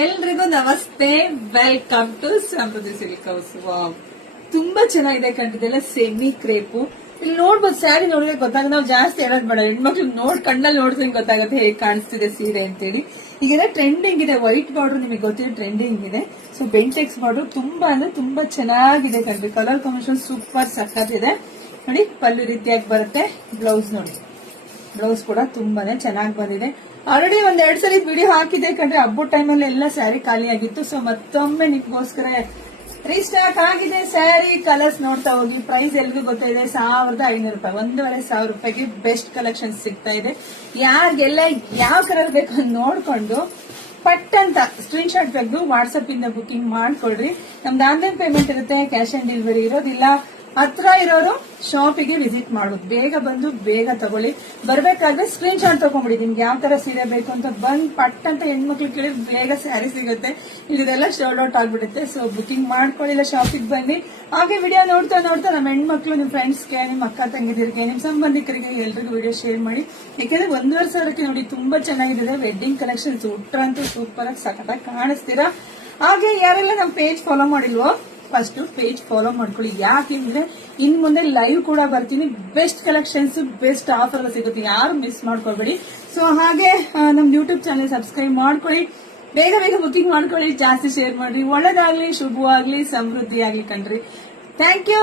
ಎಲ್ರಿಗೂ ನಮಸ್ತೆ, welcome to Samruddhi silk house. Wow, ತುಂಬಾ ಚೆನ್ನಾಗಿದೆ ಕಂಡಿದ್ದೆಲ್ಲ ಸೆಮಿ ಕ್ರೇಪು. ಇಲ್ಲಿ ನೋಡ್ಬೋದು, ಸ್ಯಾರಿ ನೋಡಿದ್ರೆ ಗೊತ್ತಾಗ ನಾವು ಜಾಸ್ತಿ ಹೇಳೋದ್ ಬೇಡ, ಹೆಣ್ಮಕ್ಳು ಕಣ್ಣಲ್ಲಿ ನೋಡಿದ್ರೆ ಗೊತ್ತಾಗುತ್ತೆ ಹೇಗೆ ಕಾಣಿಸ್ತಿದೆ ಸೀರೆ ಅಂತೇಳಿ. ಈಗೆಲ್ಲ ಟ್ರೆಂಡಿಂಗ್ ಇದೆ, ವೈಟ್ ಬಾರ್ಡರ್ ನಿಮಗೆ ಗೊತ್ತಿದೆ ಟ್ರೆಂಡಿಂಗ್ ಇದೆ. ಸೊ ಬೆಂಟೆಕ್ಸ್ ಬಾರ್ಡರ್ ತುಂಬಾ ಅಂದ್ರೆ ತುಂಬಾ ಚೆನ್ನಾಗಿದೆ ಕಣ್ರಿ. ಕಲರ್ ಕಾಂಬಿನೇಷನ್ ಸೂಪರ್ ಸಖತ್ತಿದೆ ನೋಡಿ. ಪಲ್ಲು ರೀತಿಯಾಗಿ ಬರುತ್ತೆ. ಬ್ಲೌಸ್ ನೋಡಿ, ಬ್ಲೌಸ್ ಕೂಡ ತುಂಬಾನೇ ಚೆನ್ನಾಗಿ ಬಂದಿದೆ. ಆಲ್ರೆಡಿ ಒಂದೆರಡು ಸಲ ವಿಡಿಯೋ ಹಾಕಿದೆ ಕಂಡ್ರೆ, ಹಬ್ಬದ ಟೈಮಲ್ಲಿ ಎಲ್ಲ ಸ್ಯಾರಿ ಖಾಲಿ ಆಗಿತ್ತು. ಸೊ ಮತ್ತೊಮ್ಮೆ ನಿಮ್ಗೋಸ್ಕರ ರೀಸ್ಟಾಕ್ ಆಗಿದೆ ಸ್ಯಾರಿ. ಕಲರ್ಸ್ ನೋಡ್ತಾ ಹೋಗಿ. ಪ್ರೈಸ್ ಎಲ್ರಿಗೂ ಗೊತ್ತಿದೆ, 1500 ರೂಪಾಯಿ, 1500 ರೂಪಾಯಿಗೆ ಬೆಸ್ಟ್ ಕಲೆಕ್ಷನ್ ಸಿಗ್ತಾ ಇದೆ. ಯಾರಿಗೆಲ್ಲ ಯಾವ ಕಲರ್ ಬೇಕು ಅಂತ ನೋಡ್ಕೊಂಡು ಪಟ್ ಅಂತ ಸ್ಕ್ರೀನ್ ಶಾಟ್ ತೆಗೆದು ವಾಟ್ಸ್ಆಪ್ ಇಂದ ಬುಕಿಂಗ್ ಮಾಡ್ಕೊಳ್ರಿ. ನಮ್ದು ಆನ್ಲೈನ್ ಪೇಮೆಂಟ್ ಇರುತ್ತೆ, ಕ್ಯಾಶ್ ಆನ್ ಡೆಲಿವರಿ ಇರೋದಿಲ್ಲ. ಹತ್ರ ಇರೋರು ಶಾಪಿಗೆ ವಿಸಿಟ್ ಮಾಡೋದು, ಬೇಗ ಬಂದು ಬೇಗ ತಗೊಳ್ಳಿ. ಬರ್ಬೇಕಾದ್ರೆ ಸ್ಕ್ರೀನ್ ಶಾಟ್ ತಗೊಂಡ್ಬಿಡಿ, ನಿಮ್ಗೆ ಯಾವ ತರ ಸೀರೆ ಬೇಕು ಅಂತ. ಬಂದ್ ಪಟ್ ಅಂತ ಹೆಣ್ಮಕ್ಳು ಕೇಳಿ ಬೇಗ ಸ್ಯಾರಿ ಸಿಗುತ್ತೆ. ಇದೆಲ್ಲ ಶೋಲ್ಡ್ ಔಟ್ ಆಗ್ಬಿಡುತ್ತೆ. ಸೊ ಬುಕಿಂಗ್ ಮಾಡ್ಕೊಳ್ಳಿಲ್ಲ, ಶಾಪಿಗೆ ಬನ್ನಿ. ಹಾಗೆ ವಿಡಿಯೋ ನೋಡ್ತಾ ನೋಡ್ತಾ ನಮ್ಮ ಹೆಣ್ಮಕ್ಳು, ನಿಮ್ ಫ್ರೆಂಡ್ಸ್ಗೆ, ನಿಮ್ ಅಕ್ಕ ತಂಗಿದಿರಿಗೆ, ನಿಮ್ ಸಂಬಂಧಿಕರಿಗೆ ಎಲ್ರಿಗೂ ವಿಡಿಯೋ ಶೇರ್ ಮಾಡಿ. ಯಾಕಂದ್ರೆ 1500 ನೋಡಿ, ತುಂಬಾ ಚೆನ್ನಾಗಿದೆ. ವೆಡ್ಡಿಂಗ್ ಕಲೆಕ್ಷನ್ಸ್ ಉಟ್ರಂತೂ ಸೂಪರ್ ಆಗಿ ಸಖತ್ತಾಗಿ ಕಾಣಿಸ್ತೀರಾ. ಹಾಗೆ ಯಾರೆಲ್ಲ ನಮ್ ಪೇಜ್ ಫಾಲೋ ಮಾಡಿಲ್ವೋ, ಫಸ್ಟ್ ಪೇಜ್ ಫಾಲೋ ಮಾಡ್ಕೊಳ್ಳಿ. ಯಾಕೆಂದ್ರೆ ಇನ್ ಮುಂದೆ ಲೈವ್ ಕೂಡ ಬರ್ತೀನಿ. ಬೆಸ್ಟ್ ಕಲೆಕ್ಷನ್ಸ್, ಬೆಸ್ಟ್ ಆಫರ್ ಸಿಗುತ್ತೆ, ಯಾರು ಮಿಸ್ ಮಾಡ್ಕೊಳ್ಬೇಡಿ. ಸೊ ಹಾಗೆ ನಮ್ ಯೂಟ್ಯೂಬ್ ಚಾನೆಲ್ ಸಬ್ಸ್ಕ್ರೈಬ್ ಮಾಡ್ಕೊಳ್ಳಿ. ಬೇಗ ಬೇಗ ಬುಕಿಂಗ್ ಮಾಡ್ಕೊಳ್ಳಿ, ಜಾಸ್ತಿ ಶೇರ್ ಮಾಡ್ರಿ. ಒಳ್ಳೇದಾಗ್ಲಿ, ಶುಭವಾಗ್ಲಿ, ಸಮೃದ್ಧಿ ಆಗ್ಲಿ ಕಣ್ರಿ. Thank you.